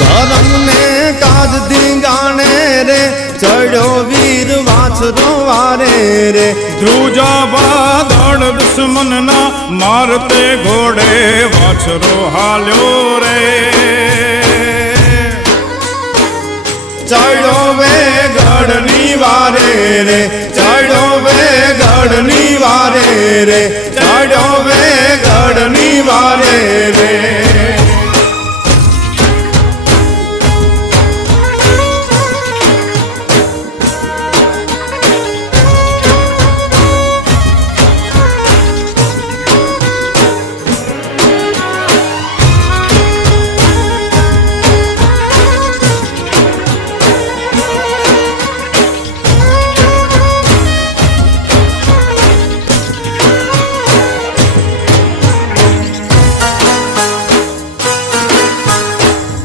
ધર્મને કાજ ધીંગાણે રે, ચડ્યો વીર વાછરો વારે રે. ધ્રુજા બાદળ દુશ્મનના મારતે ઘોડે વાછરો હાલ્યો રે. ચડ્યો વે ગઢની વારે રે, ચડ્યો વે ગઢની વારે રે, ચડ્યો વે